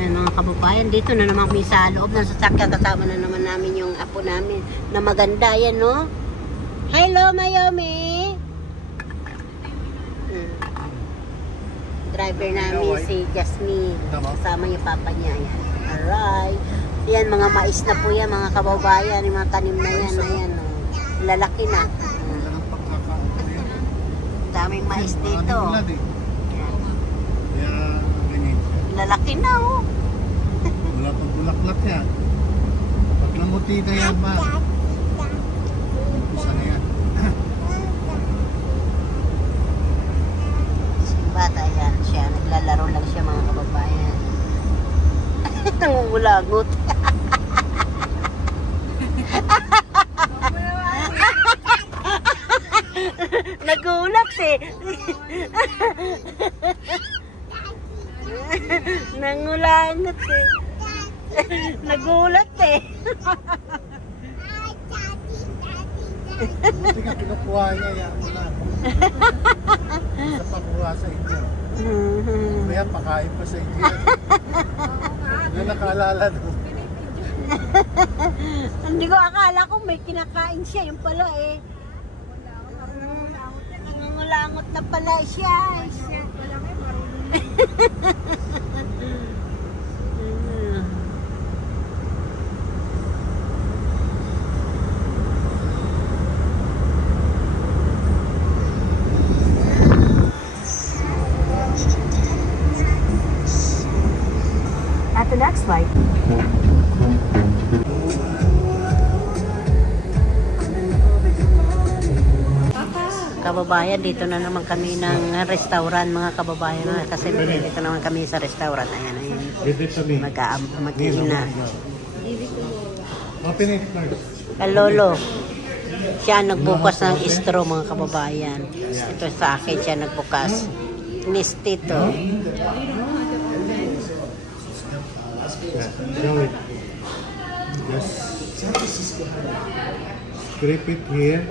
Yan mga kababayan, dito na naman kami sa loob ng sasakyan. Kasama na naman namin yung apo namin na maganda. Yan, no? Hello, Mayomi! Driver namin si Jasmine. Kasama yung papa niya. Yan. Alright. Yan, mga mais na po yan, mga kababayan. Yung mga tanim na yan. Ayan, no? Lalaki na. Daming mais dito. Lalaki na, oh. Wala pang bulaklak yan. Pag namuti na yan, ma. Isa na yan. Bata yan siya. Naglalaro lang siya, mga kababayan. Nangungulagot. Nagulat eh. Nangulangot eh. Nagulat eh. Buti ka pinukuha niya yan. Sa pakuha sa inyo. Kaya pakain pa sa inyo. Hindi nakaalala doon. Hindi ko akala ko may kinakain siya. Yung pala eh. Nangulangot na pala siya. At the next light. Kababayan, dito na naman kami ng restaurant, mga kababayan, kasi dito naman kami sa restaurant. Ayan, ayan. Mag-iin na. Open it first. Kalolo, siya nagbukas ng istro, mga kababayan. Ito sa akin, siya nagbukas. Nistito. Show it. Just scrape it here.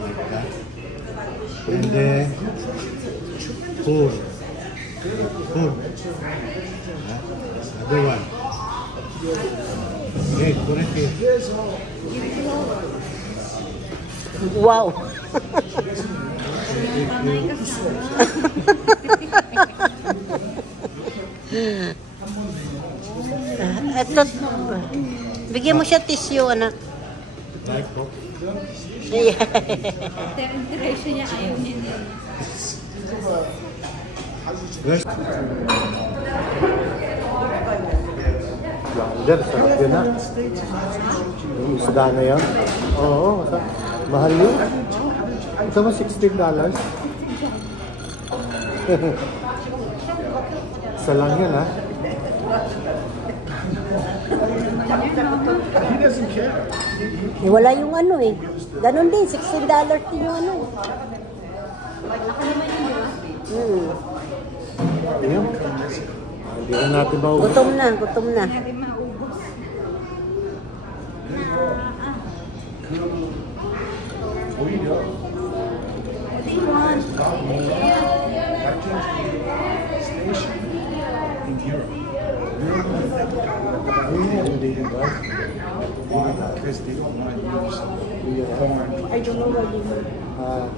Like that. And then pour. Pour. Other one. Okay, pour it here. Wow! Ito, bigyan mo siya tissue, anak. Like po. Diretso niya ayaw niya. Yes. Diyan, sarap yun na. Yung isda na yan. Oo, mahal yun. Ito mo $16. Isa lang yan, ha? Wala yung ano eh. Ganon din, $16 din yung ano. Ayun. Hindi na natin maubos. Gutom na, gutom na. Because they don't want to use corn. I don't know what you mean.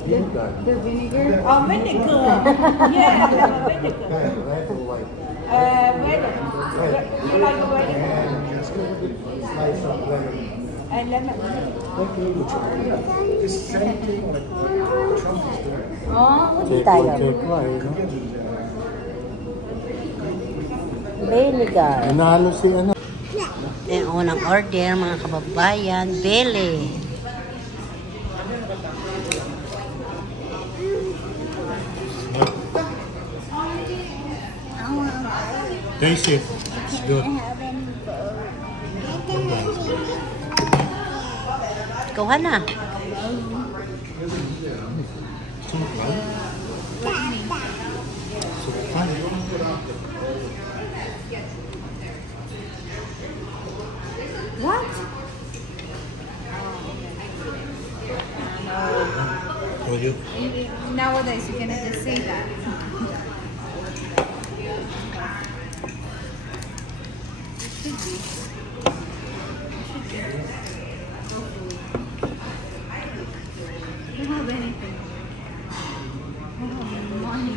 Vinegar. The vinegar? Oh, vinegar. Yeah, vinegar. Red or white? Red. You like the red? And slice of lemon. And lemon. Okay. This same thing like Trump is doing. Oh, Take one. Vinegar. Nanalo si ano? Yung unang order, mga kababayan, bele. Taste it. It's good. Kuha na. what? For you. Nowadays, you cannot just say that. don't have anything. I don't have money.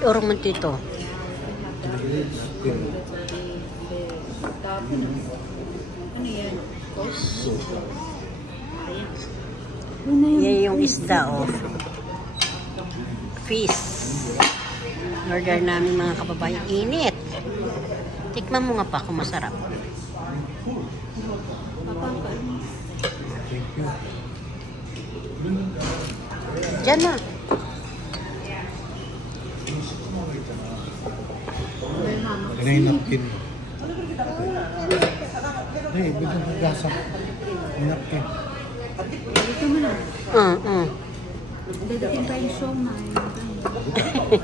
Orang man dito. Ano yan? Yan yung isda, oh. Fish. Order namin mga kababayan. Init. Tikman mo nga pa kung masarap. Diyan na. Yan na yung napkin. Ay, biglang magasa. Yung napkin. Dito mo na. Dadating tayo siomay.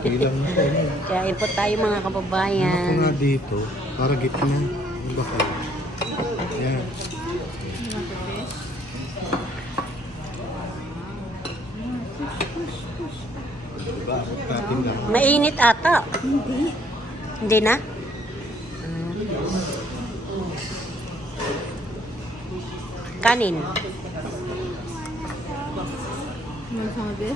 Ilang na tayo. Kaya po tayo mga Ako kababayan. nga dito, para gitna. Ano ba kayo? Yan. Diba? Natin lang. Mainit ata. Hindi. Hindi na? Kanin. Ano sabi?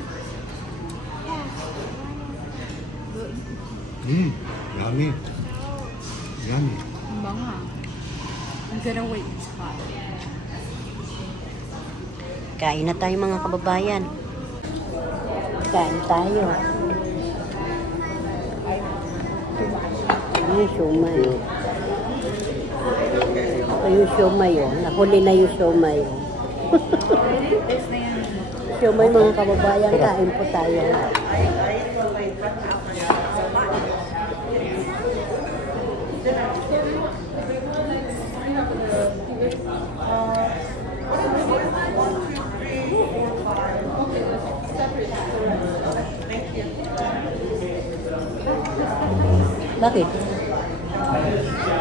Yummy. Yummy. Ang banga. I'm gonna wait. It's hot. Kain na tayo mga kababayan. Kain tayo. Ano yung siomay? Ito yung siomay, oh. Nahuli na yung siomay. Best na yan. Siomay mga kababayan, kain po tayo. Bakit?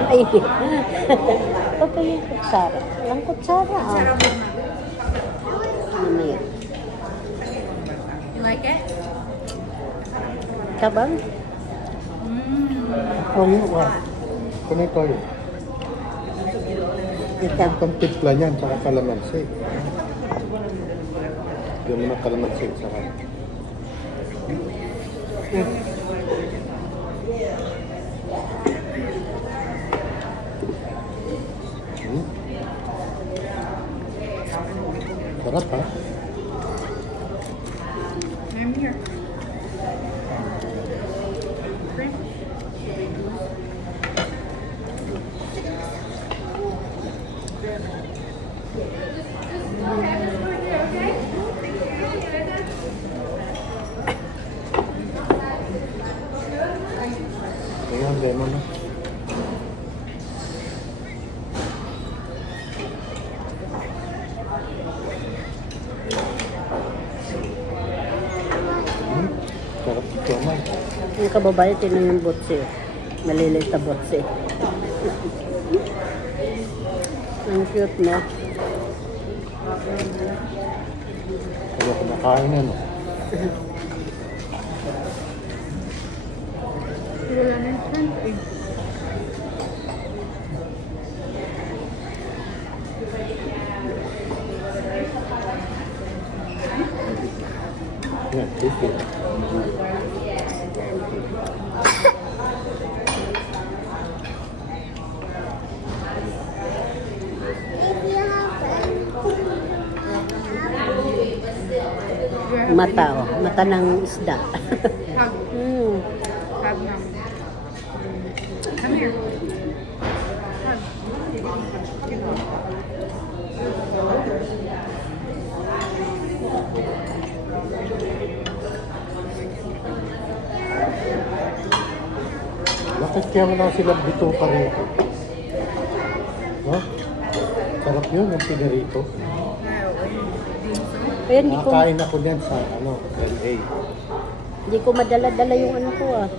Ay, okay yung kutsara. Ang kutsara, ah. Mamaya. You like it? Kabang? Kung ito yun. Ang timpla niyan, saka kalamansi. Yung mga kalamansi, saka. Sarap, ha? I'm here. Ayan, lemon na. Sarap ito, man. Yung kababayan, tinan yung botse. Maliliit na botse. Ang cute, no? Kaya kumakain na, no? Wala na yung front eh. Yan, ito. Mata, oh. Mata ng isda. Hug. Hug mom. Come here. Hug. Bakit kaya wala silang bituka rito? No? Sarap yun, yung pinarito. Kaya hindi ko, Nakakain ako dyan sa, LA. hindi ko madala-dala yung ano ko, ah.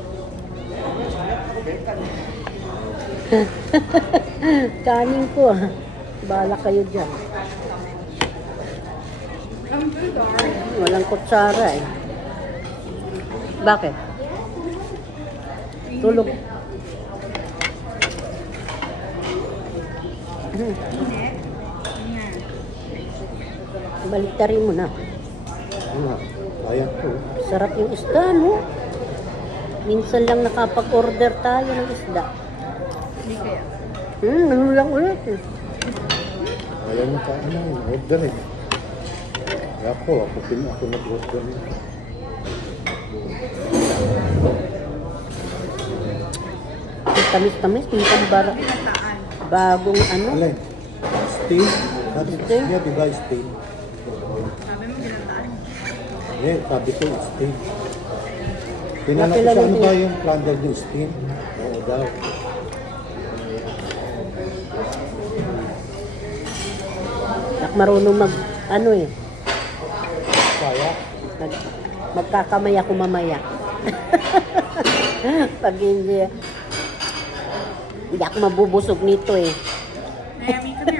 Kanin ko, ah. Bahala kayo dyan. Walang kutsara eh. Bakit? Tulog. Baliktarin mo na. Ano? Ayan po. Sarap yung isda, no? Minsan lang nakapag-order tayo ng isda. Hindi kaya. Ano lang ulit eh. Ayan na ka, ano yun, order eh. Ako nag-order yun. Tamis-tamis, minsan Pinataan. bagong ano. Alay, steam? Steam? Yeah, diba steam? Sabi mo ginataan. Yeah, sabi ko steam. Tinanong ko Nakilala siya, ano din. ba yung plunder yung steam? Oo daw. Marunong mag, ano eh. Kaya? Magkakamay ako mamaya. Pag hindi ako mabubusog nito eh. Naomi, come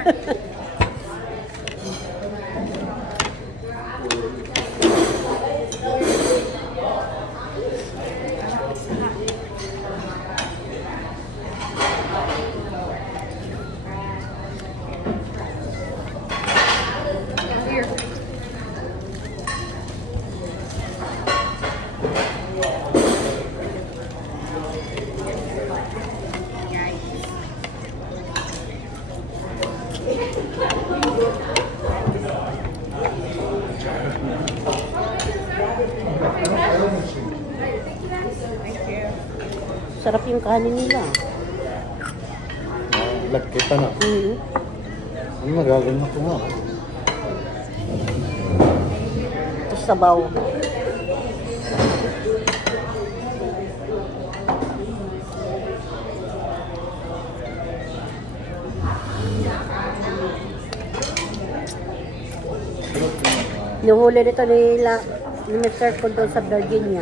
here. Here. Sarap yung kanin nila. Lag kita na. Ano magagawin ko nga? Tapos sabaw. Nuhuli nito nila ni Mr. ko doon sa Virginia.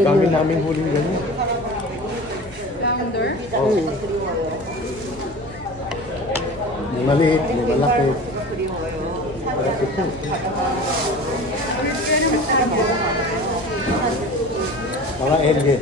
Dami namin huling ganyan. Flounder. May maliit, may malaki. Malaki po. Mga elge.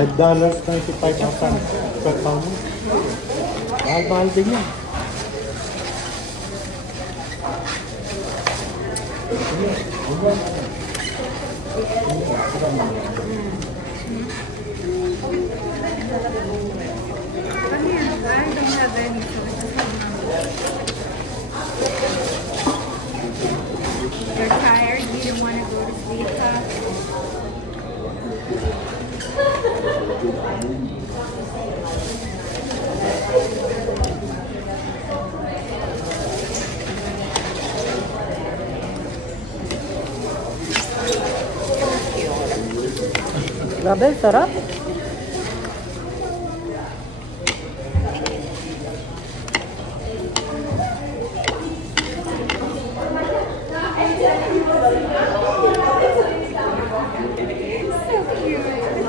$5.95 per pound. Mahal-mahal din yan. Come here. I don't have any, so this is You're tired? You didn't want to go to sleep, huh? Grabe, sarap.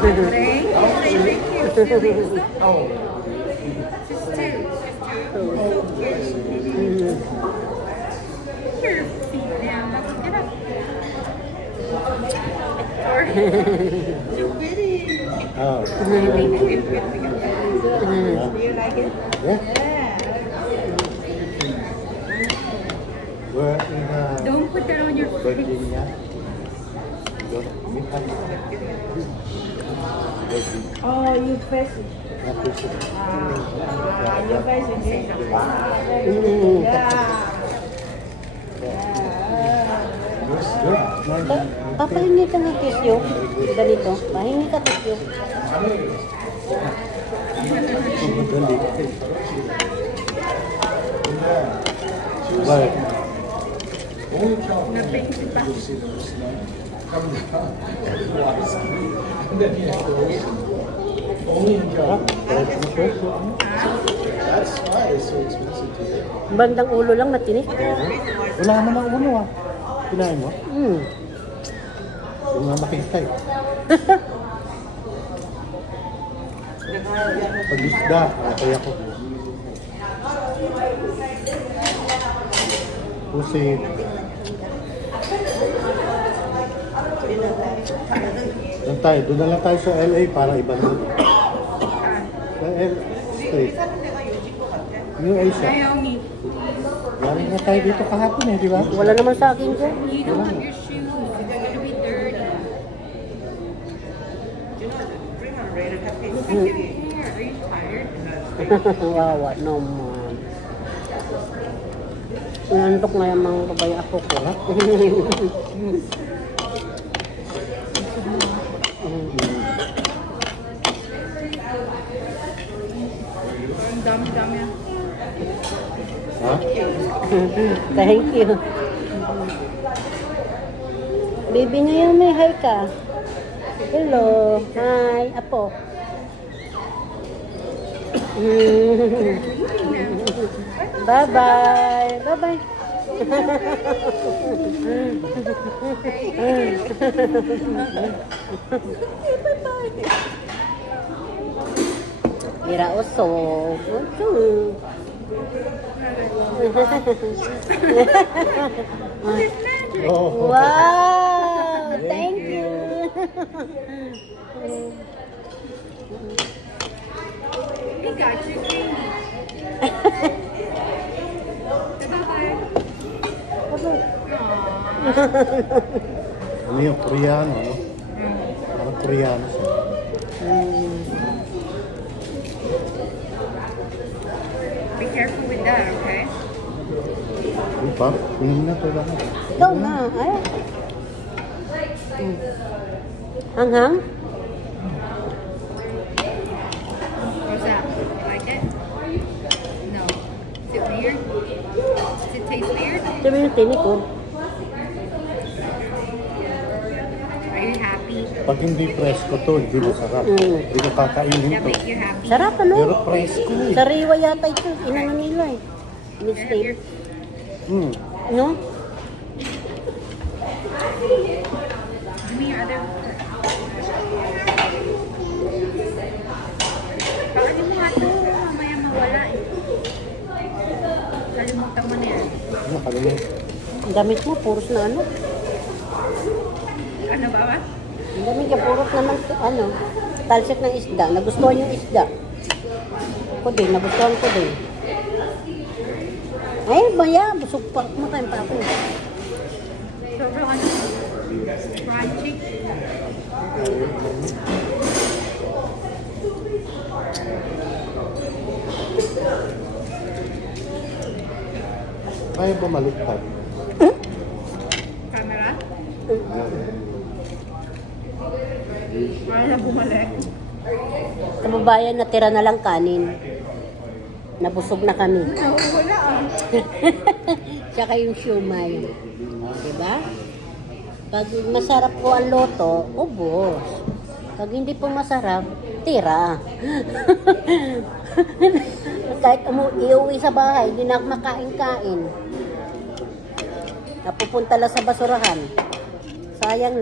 Ray? Ray, cute. Just two. Just two. So cute. Your feet down. Let's get up. So pretty. Oh. Do you like it? Yeah. Yeah. We're in Don't put that on your face. Virginia. Don't meet us. Oh, you face it. You face it. Yeah. Papahingi ka ng tissue. Ganito. Pahingi ka tissue. But Napaisip pa. Sarap. Sarap na presyo. Bandang ulo lang natinik. Wala naman ang ulo ah. Kinain mo? Yung mga makintay. Pag-isda, kaya ko. Pusit. Doon na lang tayo sa LA para iba na. Sa LA State. New Asia. Naomi, Galing na tayo dito kahapon eh, di ba? Wala naman sa akin dyan. you don't have your shoes. They're gonna be dirty. Look at your hair. Are you tired? Wawa naman. Nantok na yung mga babay ako ko. Ang dami-dami. Ha? Thank you. Baby ngayon may hi ka. Hello. Hi. Apo. Bye-bye. Bye-bye. Ira usog. Oh. Wow! Thank you. We got you. Bye-bye. Ano yung Koreano, no? Parang Koreano siya. Be careful with that, okay? Ano pa? Tingin na ito lang. Ikaw na. Ay. Hanghang? What's that? You like it? No. Is it weird? Does it taste weird? Sabi yung tinik ko. Are you happy? Pag hindi presko to, hindi masarap. Hindi ko kakainin That to. make you happy? Sarap ano? Pero presko eh. Sariwa yata ito. Inano nila eh. Have Mistake. your No? Give me your other. Paano mo nga ito? Mamaya mawala eh. Kalimutan mo na yan. Ano, kalimutan. Ang damit mo, puros na ano. Ano ba ba? Ang damit ka, puros naman ano. Talsik ng isda. Nagustuhan yung isda. Ako din, nagustuhan ko din. Ay, baya, busog pa. Kumakain pa ako. Sobrang ano? Crunchy. Kaya bumaliktad. Camera? Wala na bumalik. Kababayan, natira na lang kanin. Nabusog na kami. Wala ah. Tsaka yung siumay. Diba? Pag masarap po ang loto, ubos. Pag hindi po masarap, tira. Kahit iuwi sa bahay, hindi na makain-kain. Napupunta lang sa basurahan. Sayang lang.